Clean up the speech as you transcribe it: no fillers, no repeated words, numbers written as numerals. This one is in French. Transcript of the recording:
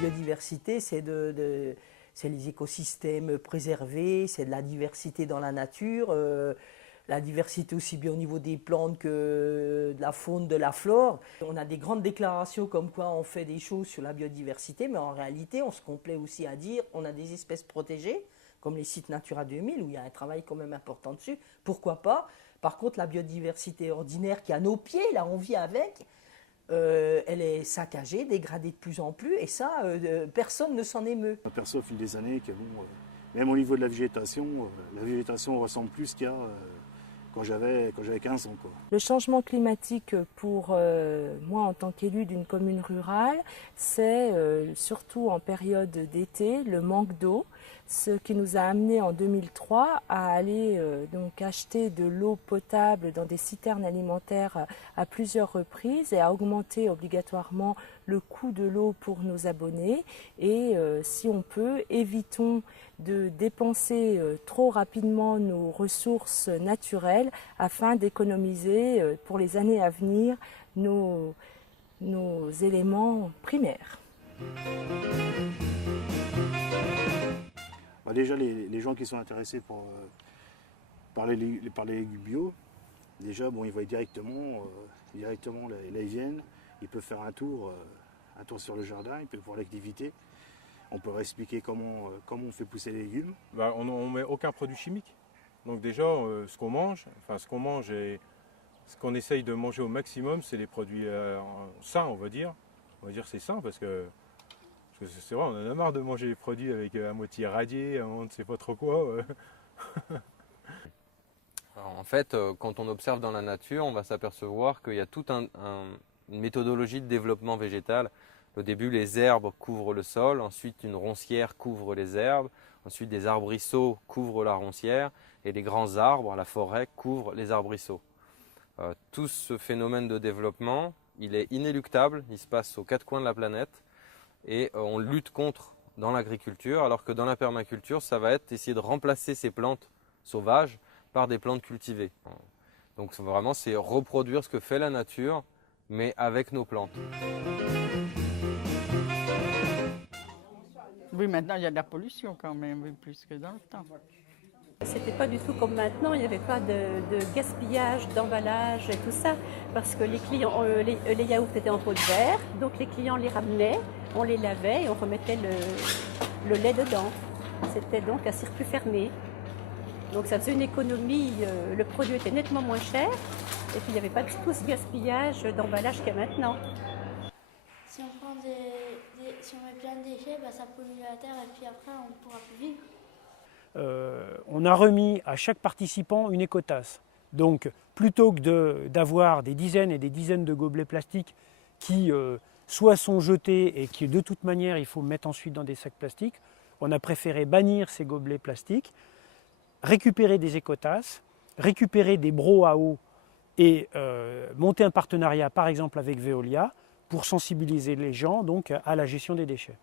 biodiversité, c'est c'est les écosystèmes préservés, c'est de la diversité dans la nature, la diversité aussi bien au niveau des plantes que de la faune, de la flore. On a des grandes déclarations comme quoi on fait des choses sur la biodiversité, mais en réalité, on se complaît aussi à dire on a des espèces protégées, comme les sites Natura 2000, où il y a un travail quand même important dessus. Pourquoi pas? Par contre, la biodiversité ordinaire qui est à nos pieds, là, on vit avec, elle est saccagée, dégradée de plus en plus, et ça, personne ne s'en émeut. On aperçoit au fil des années que même au niveau de la végétation ressemble plus qu'il y a quand j'avais 15 ans, quoi. Le changement climatique pour moi en tant qu'élu d'une commune rurale, c'est surtout en période d'été, le manque d'eau, ce qui nous a amené en 2003 à aller donc acheter de l'eau potable dans des citernes alimentaires à plusieurs reprises et à augmenter obligatoirement le coût de l'eau pour nos abonnés. Et si on peut, évitons de dépenser trop rapidement nos ressources naturelles afin d'économiser pour les années à venir nos éléments primaires. Déjà, les gens qui sont intéressés par les légumes bio, déjà, ils voient directement là ils viennent, ils peuvent faire un tour sur le jardin, ils peuvent voir l'activité. On peut leur expliquer comment on fait pousser les légumes. On ne met aucun produit chimique. Donc déjà, ce qu'on mange et ce qu'on essaye de manger au maximum, c'est les produits sains, on va dire. On va dire c'est sain parce que c'est vrai, on en a marre de manger les produits avec à moitié radiés, on ne sait pas trop quoi. En fait, quand on observe dans la nature, on va s'apercevoir qu'il y a toute une méthodologie de développement végétal. Au début, les herbes couvrent le sol, ensuite une roncière couvre les herbes, ensuite des arbrisseaux couvrent la roncière et les grands arbres, la forêt, couvrent les arbrisseaux. Tout ce phénomène de développement, il est inéluctable, il se passe aux quatre coins de la planète et on lutte contre dans l'agriculture, alors que dans la permaculture, ça va être essayer de remplacer ces plantes sauvages par des plantes cultivées. Donc vraiment, c'est reproduire ce que fait la nature, mais avec nos plantes. Oui, maintenant il y a de la pollution quand même, oui, plus que dans le temps. C'était pas du tout comme maintenant, il n'y avait pas de gaspillage, d'emballage et tout ça, parce que les clients, les yaourts étaient en pot de verre, donc les clients les ramenaient, on les lavait et on remettait le lait dedans. C'était donc un circuit fermé. Donc ça faisait une économie, le produit était nettement moins cher, et puis il n'y avait pas du tout ce gaspillage d'emballage qu'il y a maintenant. Si on prend si on met plein de déchets, ça pollue la terre et puis après on ne pourra plus vivre. On a remis à chaque participant une écotasse. Donc plutôt que d'avoir des dizaines et des dizaines de gobelets plastiques qui soit sont jetés et qui de toute manière il faut mettre ensuite dans des sacs plastiques, on a préféré bannir ces gobelets plastiques, récupérer des écotasses, récupérer des brocs à eau et monter un partenariat par exemple avec Veolia pour sensibiliser les gens donc, à la gestion des déchets.